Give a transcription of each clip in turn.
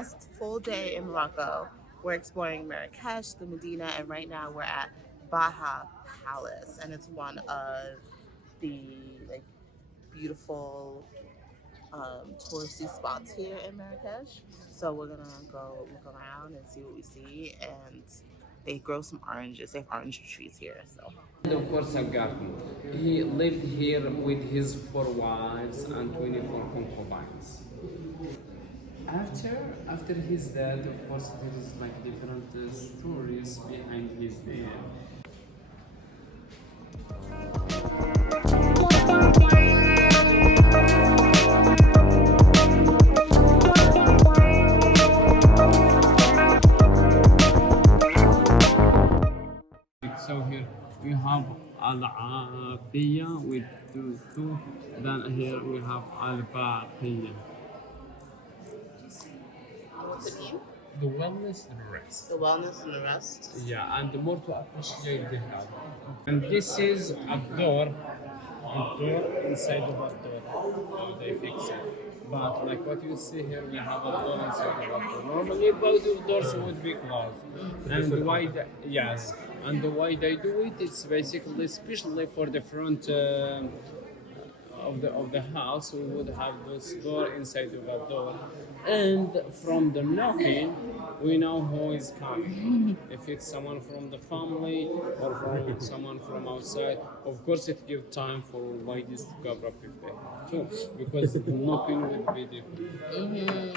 last full day in Morocco. We're exploring Marrakesh, the Medina, and right now we're at Baha Palace, and it's one of the like beautiful touristy spots here in Marrakesh. So we're gonna go look around and see what we see. And they grow some oranges. They have orange trees here. So And of course, a garden. He lived here with his 4 wives and 24 concubines. After his death, of course, there is like different stories behind his name. So here we have Al-Afiya with two. Then here we have Al-Baqiya. what's it mean? The wellness and the rest. The wellness and the rest. Yeah, and the more to appreciate the health. And this is a door inside of a door. They fix it. But like what you see here, we have a door inside of a door. Normally, both of doors would be closed. And why? Yes. And the way they do it, it's basically, especially for the front of the house, we would have this door inside of a door. And from the knocking, we know who is coming. If it's someone from the family or from someone from outside, of course it gives time for ladies to cover up if they have to, because the knocking would be different.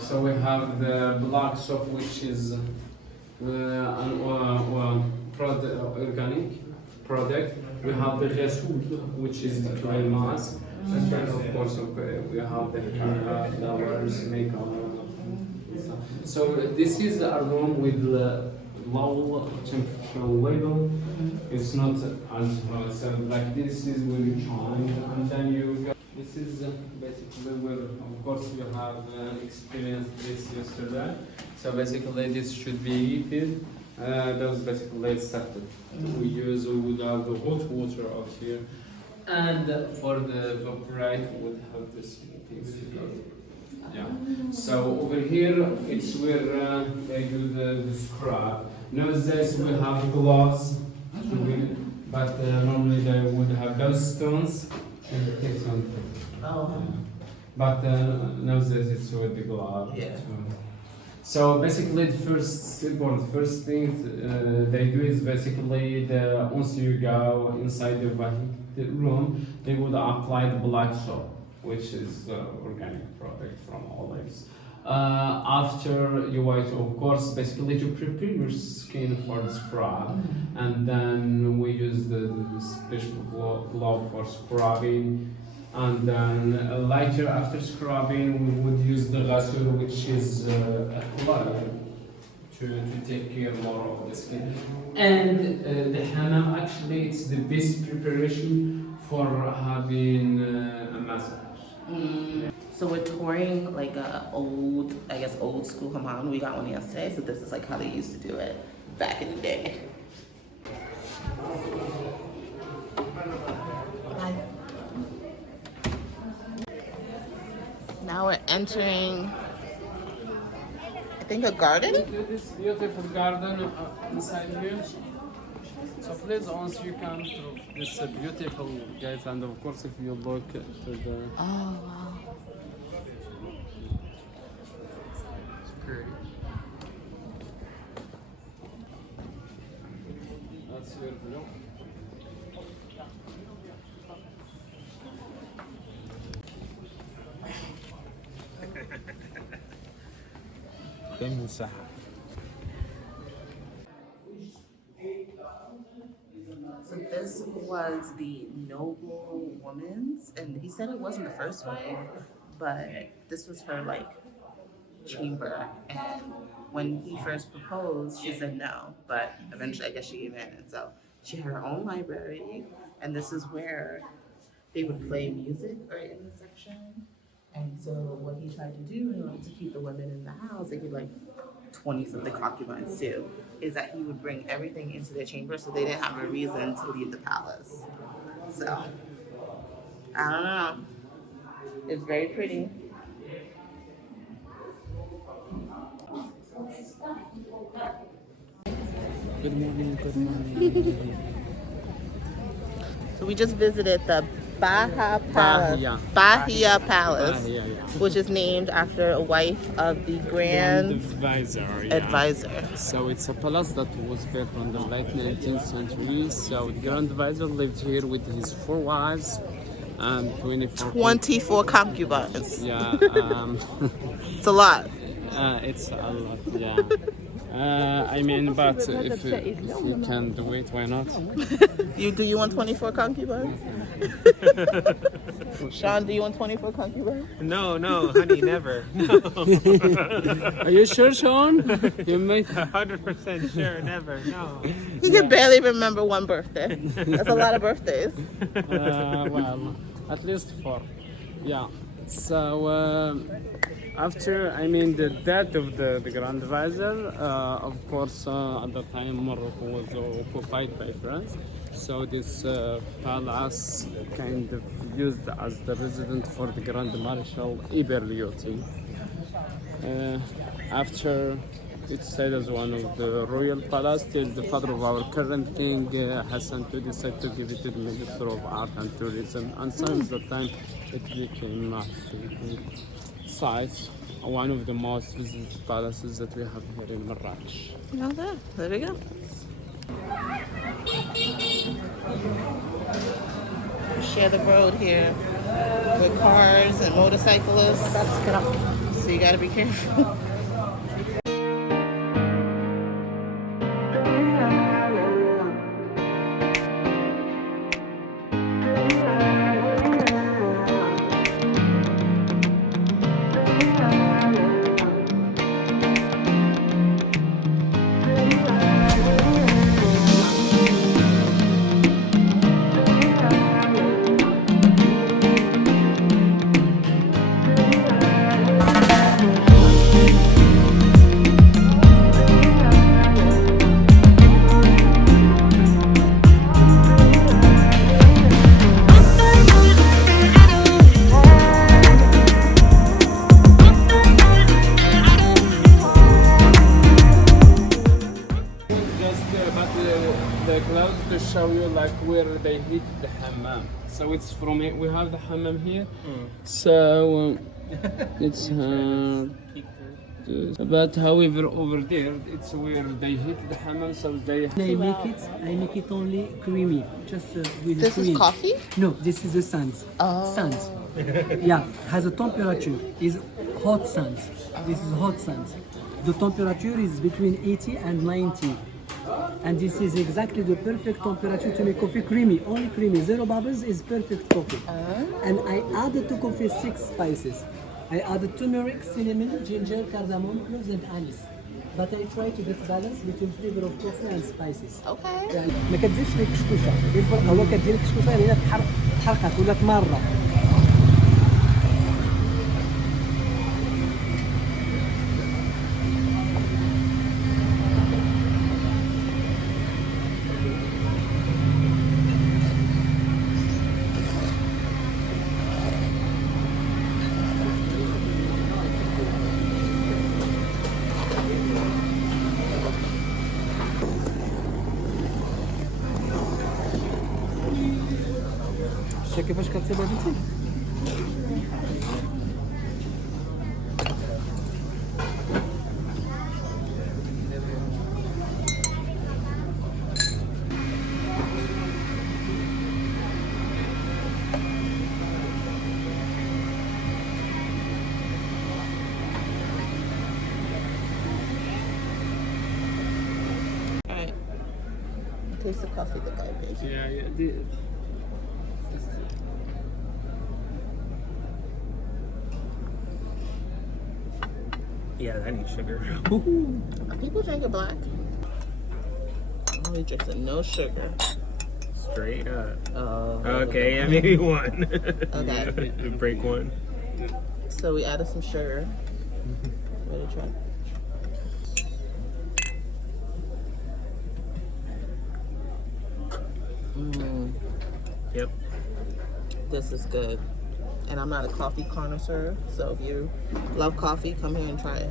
So we have the black soap, which is organic product. We have the result, which is the clay mask. And then of course we have the flowers, makeup. So this is a room with low temperature level. It's not as hot. So like this is where you join, and then you go. This is basically where, of course, you have experienced this yesterday. So basically, this should be heated. That was basically it started. We would have the hot water out here, and for the evaporate, we would have this things. Yeah. So over here, it's where they do the scrub. Nowadays, we have gloves, but normally they would have those stones. Oh. But nowadays it's with the glove. Yeah. So basically, the first thing they do is basically once you go inside the room, they would apply the black soap, which is organic product from olives. After you wait, of course, basically to prepare your skin for the scrub, and then we use the special glove for scrubbing. And then later, after scrubbing, we would use the ghassoul, which is a cloth to take care more of the skin. And the henna, actually, it's the best preparation for having a massage. So we're touring like a old school hammam. We got one yesterday, so this is like how they used to do it back in the day. Bye. Now we're entering, I think, a garden. This beautiful garden inside here. So please, once you come to this beautiful gate, and of course, if you look to the. Oh wow. That's your view. So this was the noble woman's, and he said it wasn't the first wife, but this was her like chamber. And when he first proposed, she said no, but eventually I guess she gave in. And so She had her own library, and this is where they would play music right in the section. And so what he tried to do in order to keep the women in the house, they could like 20 something concubines too, is that he would bring everything into their chamber so they didn't have a reason to leave the palace. So I don't know. It's very pretty. Good morning, good morning. So we just visited the Bahia Palace, Bahia. Palace, Yeah. which is named after a wife of the Grand Advisor. Advisor. So it's a palace that was built on the late 19th century. So the Grand Advisor lived here with his 4 wives and 24 concubines. Yeah, It's a lot. it's a lot, yeah. I mean, but if you can do it, why not? Do you want 24 concubines? Sean, do you want 24 concubines? No, honey, never. No. Are you sure, Sean? You make 100% sure, never. No. He can barely remember one birthday. That's a lot of birthdays. well, at least 4. Yeah. So after, the death of the Grand Advisor, of course, at the time Morocco was occupied by France. So this palace kind of used as the residence for the Grand Marshal Iberlioti. After it's said as one of the royal palace till the father of our current king, Hassan II, decided to give it to the Minister of Art and Tourism. And since that time, it became a site, one of the most visited palaces that we have here in Marrakesh. There we go. We share the road here with cars and motorcyclists. So you gotta be careful. The clouds to show you like where they hit the hammam. So it's from it. We have the hammam here. So it's but however over there it's where they hit the hammam. So they I make it only creamy, just with This cream. is coffee? No, this is the sands. Oh. Sands. Yeah, has a temperature. Is hot sands. This is hot sands. The temperature is between 80 and 90. And this is exactly the perfect temperature to make coffee creamy. Only creamy. 0 bubbles is perfect coffee. And I added to coffee 6 spices. I added turmeric, cinnamon, ginger, cardamom, cloves, and anise. But I try to get balance between flavor of coffee and spices. Okay. يعني ما كتزيدش لك كشكوشه، غير الفرق هو كدير الكشكوشه هي تحرقت ولا تمرة. شتي كيفاش كتصيبها بنتي؟ Alright. Taste the coffee the guy made. yeah. Yeah, I need sugar. People drink it black. Oh, he drinks no sugar. Straight up. Oh. Okay, yeah, maybe one. Okay. Break one. So we added some sugar. Ready to try? Yep. This is good. And I'm not a coffee connoisseur, so if you love coffee, come here and try it.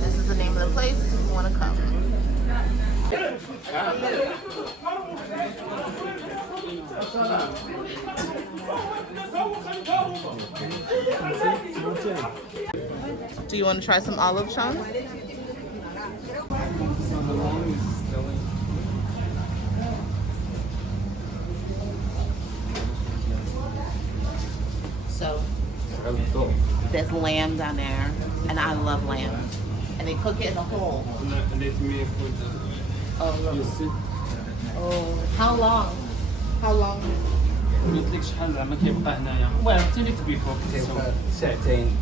This is the name of the place if you want to come. Do you want to try some olive, Sean? So there's lamb down there, and I love lamb. And they cook it in a hole. Let me put Oh, you look. see. Oh, how long? How long? قلت لك شحال زعما كيبقى هنايا المهم حتى اللي تبي فوق ساعتين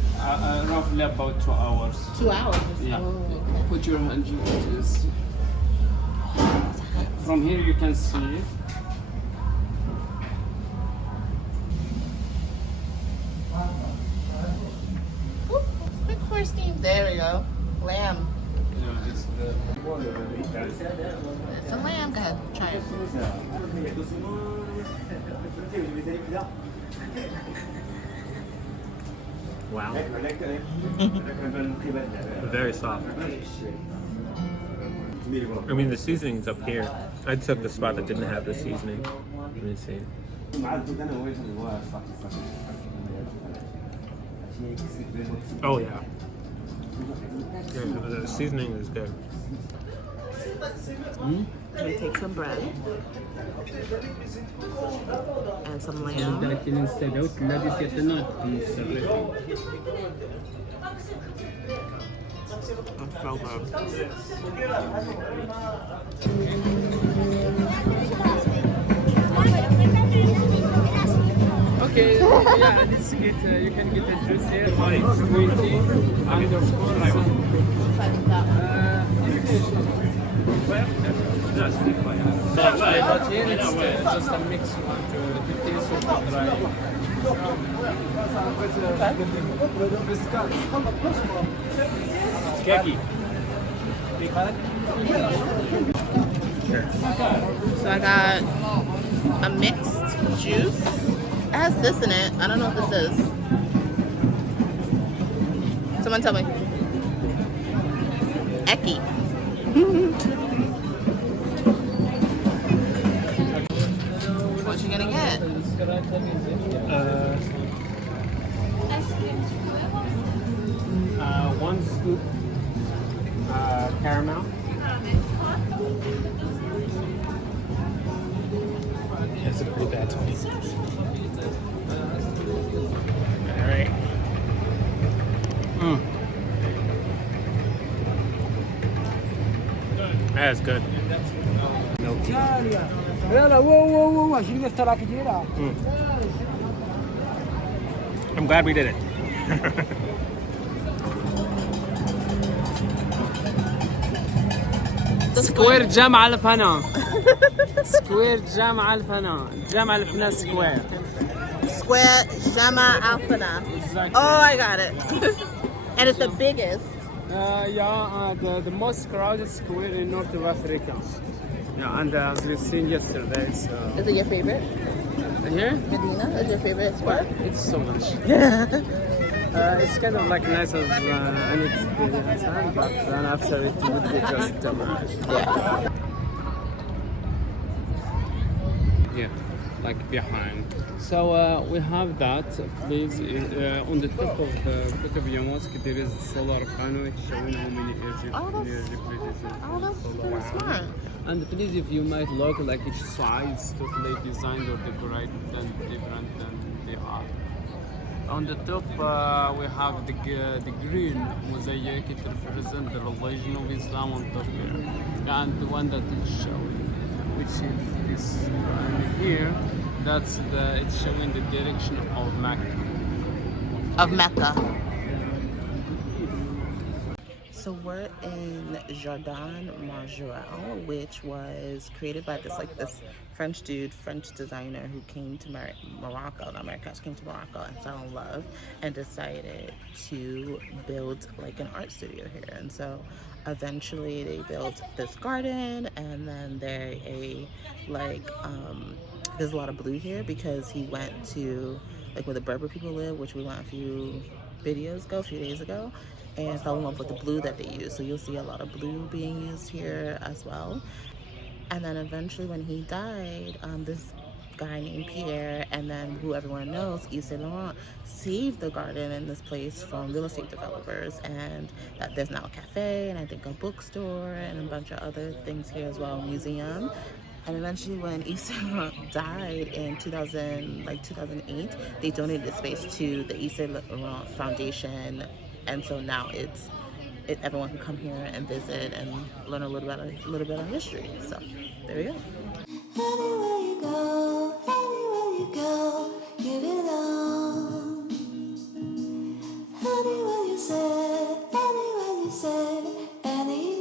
roughly about 2 hours 2 hours. Yeah. Oh, okay. Put your hand here to this. From here you can see it. Oop, quick for steam. There we go. Lamb. Yeah, it's the It's a lamb. Go ahead, try it. Wow. Very soft. I mean, the seasoning's up here. I took the spot that didn't have the seasoning. Let me see. Oh, yeah. The seasoning is good. We take some bread and some lamb. So good. Okay, yeah, and it's get, you can get the juice here. Green tea, underscore but here it's just a mix one to taste of the dry. Keki. So I got a mixed juice. It has this in it. I don't know what this is. Someone tell me. Eki. What you gonna get? One scoop caramel. It's a pretty bad 20. All right. That's good. Milky. I'm glad we did it. سكوير جامعة الفنا سكوير جامعة الفنا جامعة الفنا سكوير Square Jama Alfana. Oh, I got it. And it's the biggest. The most crowded square in North of Africa. Yeah, and as we've seen yesterday, so Is it your favorite? here Medina is your favorite square? it's so much. It's kind of like nice as an experience, but then after it would be just too much. Yeah, like behind. So we have that. Please, on the top of the Kutubiyya Mosque, there is solar panel showing how many energy produces. Oh, that's super smart. And please, if you might look, like each side is totally designed or decorated and different than they are. On the top, we have the green mosaic. It represents the religion of Islam on Turkey, and the one that is showing, which is this. And here, it's showing the direction of Mecca. Of Mecca. So we're in Jardin Majorelle, which was created by this French dude, French designer who came to Morocco, not Marrakesh, came to Morocco and fell in love and decided to build like an art studio here. And so eventually they built this garden, and then there's a lot of blue here because he went to like where the Berber people live, which we went a few days ago, and fell in love with the blue that they use. So you'll see a lot of blue being used here as well. And then eventually when he died, this guy named Pierre, and then who everyone knows, Yves Saint Laurent, saved the garden in this place from real estate developers, and that there's now a cafe and I think a bookstore and a bunch of other things here as well, a museum. And eventually when Yves Saint Laurent died in 2008, they donated the space to the Yves Saint Laurent Foundation, and so now everyone can come here and visit and learn a little bit on history. So there we go. Anywhere you go, give it all. Anywhere you say, anywhere.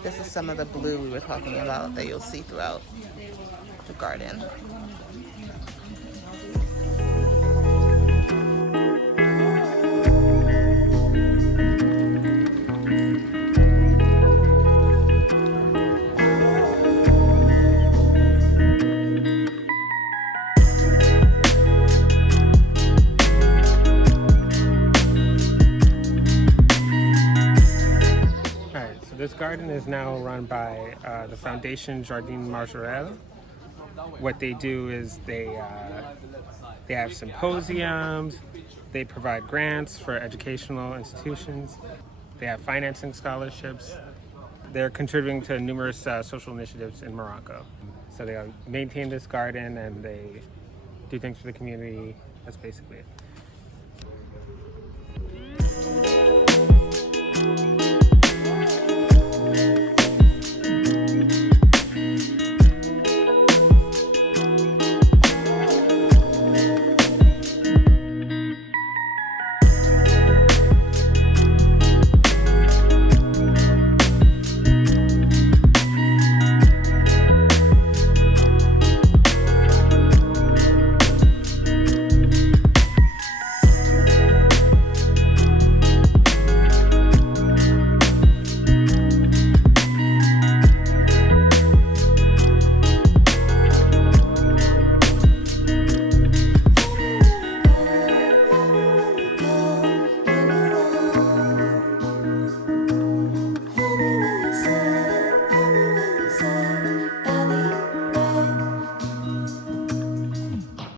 This is some of the blue we were talking about that you'll see throughout the garden. This garden is now run by the Foundation Jardin Majorelle. What they do is they have symposiums, they provide grants for educational institutions, they have financing scholarships. They're contributing to numerous social initiatives in Morocco. So they maintain this garden and they do things for the community. That's basically it.